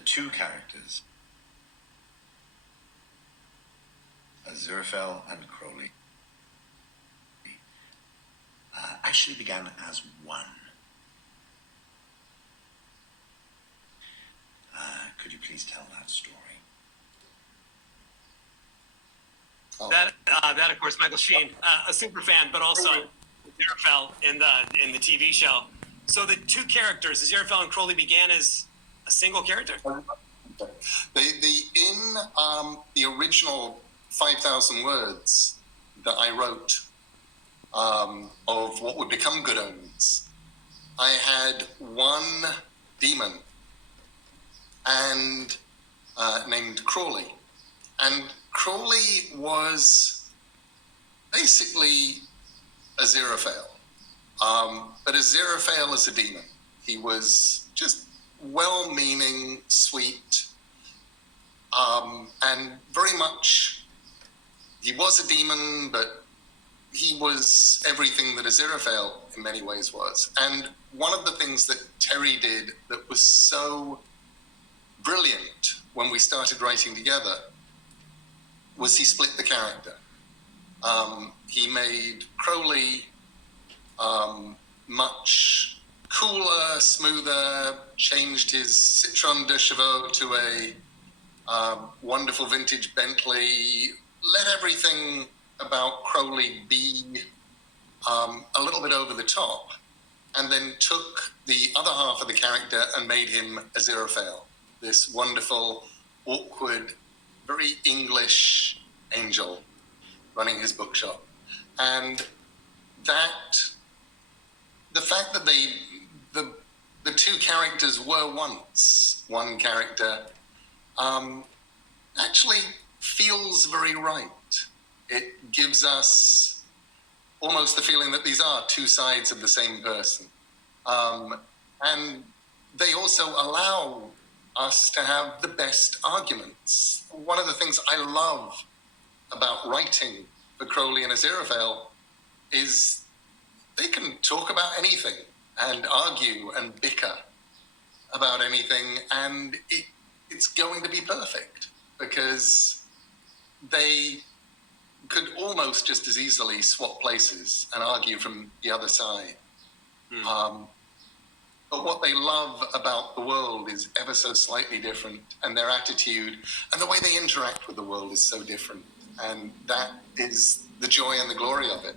the two characters, Aziraphale and Crowley, actually began as one. Could you please tell that story? That of course, Michael Sheen, a super fan, but also Aziraphale in the TV show. So the two characters, Aziraphale and Crowley, began as a single character. The original 5,000 words that I wrote of what would become Good Omens, I had one demon and named Crowley, and Crowley was basically Aziraphale, but Aziraphale is a demon. He was just well-meaning, sweet, and very much, he was a demon, but he was everything that Aziraphale in many ways was. And one of the things that Terry did that was so brilliant when we started writing together was he split the character. He made Crowley much cooler, smoother, changed his Citroën de Chevaux to a wonderful vintage Bentley, let everything about Crowley be a little bit over the top, and then took the other half of the character and made him Aziraphale, this wonderful, awkward, very English angel running his bookshop. And that, the fact that the two characters were once one character, actually feels very right. It gives us almost the feeling that these are two sides of the same person. And they also allow us to have the best arguments. One of the things I love about writing for Crowley and Aziraphale is they can talk about anything and argue and bicker about anything, and it's going to be perfect because they could almost just as easily swap places and argue from the other side. But what they love about the world is ever so slightly different, and their attitude and the way they interact with the world is so different. And that is the joy and the glory of it.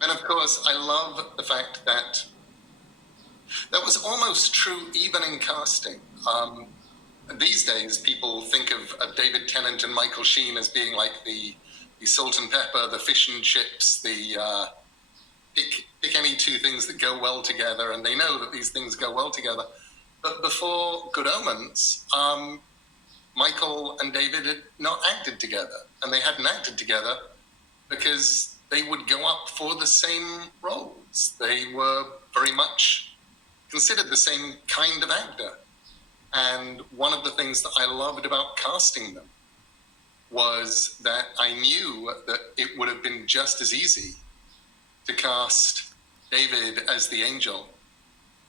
And of course, I love the fact that that was almost true even in casting. These days, people think of David Tennant and Michael Sheen as being like the salt and pepper, the fish and chips, the pick any two things that go well together, and they know that these things go well together. But before Good Omens, Michael and David had not acted together, and they hadn't acted together because they would go up for the same roles. They were very much considered the same kind of actor. And one of the things that I loved about casting them was that I knew that it would have been just as easy to cast David as the angel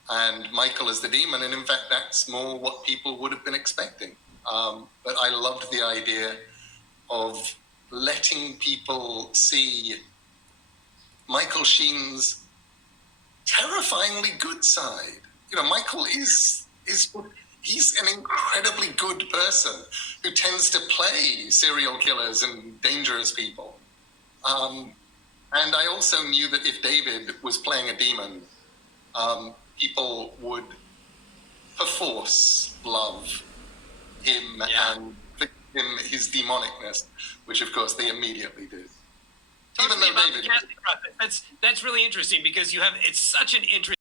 and Michael as the demon. And in fact, that's more what people would have been expecting. But I loved the idea of letting people see Michael Sheen's terrifyingly good side. You know, Michael he's an incredibly good person who tends to play serial killers and dangerous people. And I also knew that if David was playing a demon, people would perforce love him and forgive him his demonicness, which of course they immediately did. Talk to me about the casting process. That's really interesting because it's such an interesting